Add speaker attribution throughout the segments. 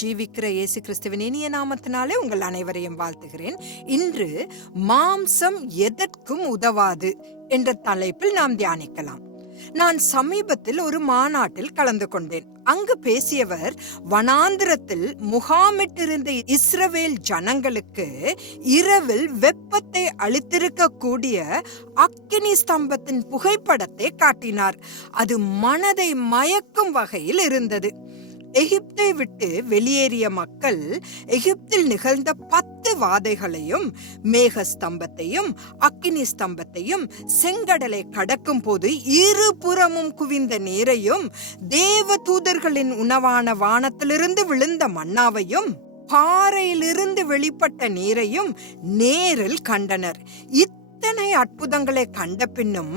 Speaker 1: ஜீவிக்கிற இயேசு கிறிஸ்துவின் இனிய நாமத்தினாலே உங்கள் அனைவரையும் வாழ்த்துகிறேன். இன்று மாம்சம் எதற்கும் உதவாது என்ற தலைப்பில் நாம் தியானிக்கலாம். நான் சமீபத்தில் ஒரு மாநாட்டில் கலந்து கொண்டேன். அங்கு பேசியவர் வனாந்திரத்தில் முகாமிட்டிருந்த இஸ்ரவேல் ஜனங்களுக்கு இரவில் வெப்பத்தை அளித்திருக்க கூடிய அக்கினி ஸ்தம்பத்தின் புகைப்படத்தை காட்டினார். அது மனதை மயக்கும் வகையில் இருந்தது. எகிப்தை விட்டு வெளியேறிய மக்கள் எகிப்தில் நிகழ்ந்த பத்து வாதைகளையும் மேக ஸ்தம்பத்தையும் அக்கினி ஸ்தம்பத்தையும் செங்கடலை கடக்கும் போது இருபுறமும் குவிந்த நீரையும் தேவ தூதர்களின் உணவான வானத்திலிருந்து விழுந்த மன்னாவையும் பாறையிலிருந்து வெளிப்பட்ட நீரையும் நேரில் கண்டனர். இத்தனை அற்புதங்களை கண்ட பின்னும்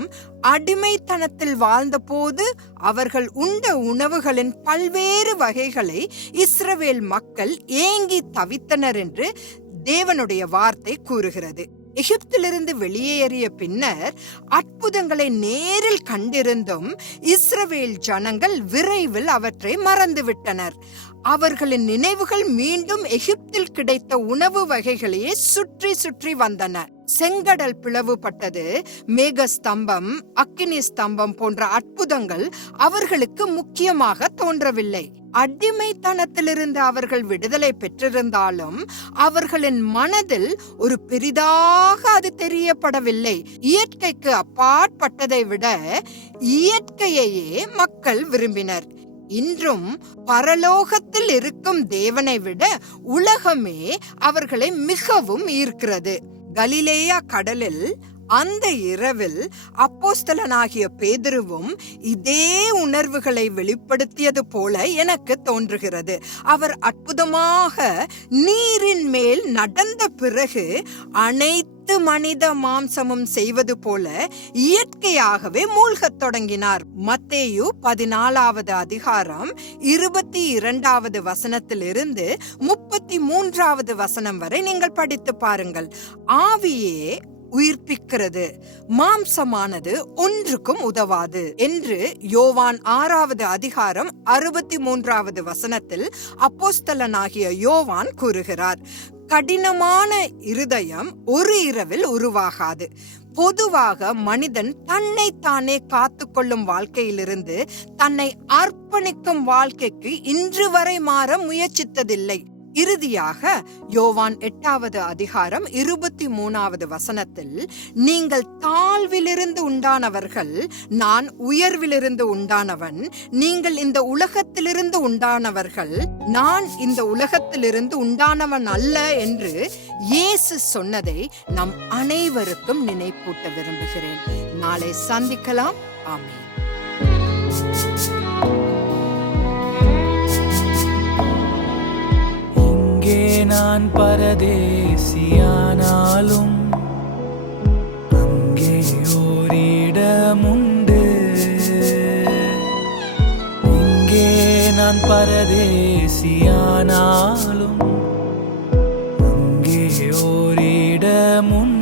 Speaker 1: அடிமைத்தனத்தில் வாழ்ந்தபோது அவர்கள் உண்ட உணவுகளின் பல்வேறு வகைகளை இஸ்ரவேல் மக்கள் ஏங்கி தவித்தனர் என்று தேவனுடைய வார்த்தை கூறுகிறது. எகிப்திலிருந்து வெளியேறிய பின்னர் அற்புதங்களை நேரில் கண்டிருந்தும் இஸ்ரவேல் ஜனங்கள் விரைவில் அவற்றை மறந்துவிட்டனர். அவர்களின் நினைவுகள் மீண்டும் எகிப்தில் கிடைத்த உணவு வகைகளையே சுற்றி சுற்றி வந்தன. செங்கடல் பிளவுபட்டது மேக ஸ்தம்பம் அக்கினி ஸ்தம்பம் போன்ற அற்புதங்கள் அவர்களுக்கு முக்கியமாக தோன்றவில்லை. அடிமைத்தனத்திலிருந்து அவர்கள் விடுதலை பெற்றிருந்தாலும் அவர்களின் மனதில் ஒரு பெரிதாக அது தெரியப்படவில்லை. இயற்கைக்கு அப்பாற்பட்டதை விட இயற்கையையே மக்கள் விரும்பினர். இன்றும் பரலோகத்தில் இருக்கும் தேவனை விட உலகமே அவர்களை மிகவும் ஈர்க்கிறது. கலிலேயா கடலில் அந்த இரவில் அப்போஸ்தலனாகிய பேதுருவும் இதே உணர்வுகளை வெளிப்படுத்தியது போல எனக்கு தோன்றுகிறது. அவர் அற்புதமாக நீரின் மேல் நடந்த பிறகு அனைத்து மனித மாம்சமும் செய்வது போல இயற்கையாகவே மூழ்கத் தொடங்கினார். மத்தேயு பதினாலாவது அதிகாரம் இருபத்தி இரண்டாவது வசனத்திலிருந்து முப்பத்தி மூன்றாவது வசனம் வரை நீங்கள் படித்து பாருங்கள். ஆவியே உயிர்ப்பிக்கிறது. மாம்சமானது ஒன்றுக்கும் உதவாது என்று யோவான் ஆறாவது அதிகாரம் அறுபத்தி மூன்றாவது வசனத்தில் அப்போஸ்தலனாகிய யோவான் கூறுகிறார். கடினமான இருதயம் ஒரு இரவில் உருவாகாது. பொதுவாக மனிதன் தன்னை தானே காத்துக்கொள்ளும் வாழ்க்கையிலிருந்து தன்னை அர்ப்பணிக்கும் வாழ்க்கைக்கு இன்று வரை மாற முயற்சித்ததில்லை. இறுதியாக யோவான் எட்டாவது அதிகாரம் இருபத்தி மூணாவது வசனத்தில் நீங்கள் தாழ்விலிருந்து உண்டானவர்கள் நான் உயர்விலிருந்து உண்டானவன் நீங்கள் இந்த உலகத்திலிருந்து உண்டானவர்கள் நான் இந்த உலகத்திலிருந்து உண்டானவன் அல்ல என்று இயேசு சொன்னதை நம் அனைவருக்கும் நினைப்பூட்ட விரும்புகிறேன். நாளை சந்திக்கலாம். ஆமென்.
Speaker 2: நான் பரதேசியானாலும் அங்கே ஓரிடமுண்டு. இங்கே நான் பரதேசியானாலும் அங்கே ஓரிடமுண்டு.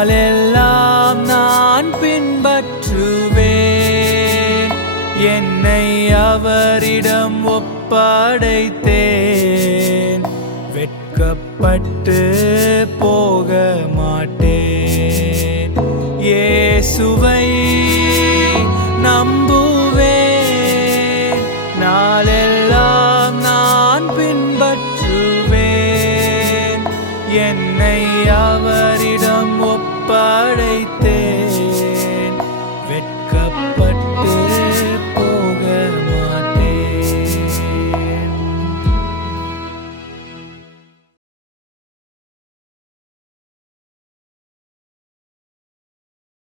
Speaker 2: நாளெல்லாம் நான் பின்பற்றுவேன். என்னை அவரிடம் ஒப்படைத்தேன். வெட்கப்பட்டு போக மாட்டேன் இயேசுவை என்னை அவரிடம் ஒப்படைத்தேன்.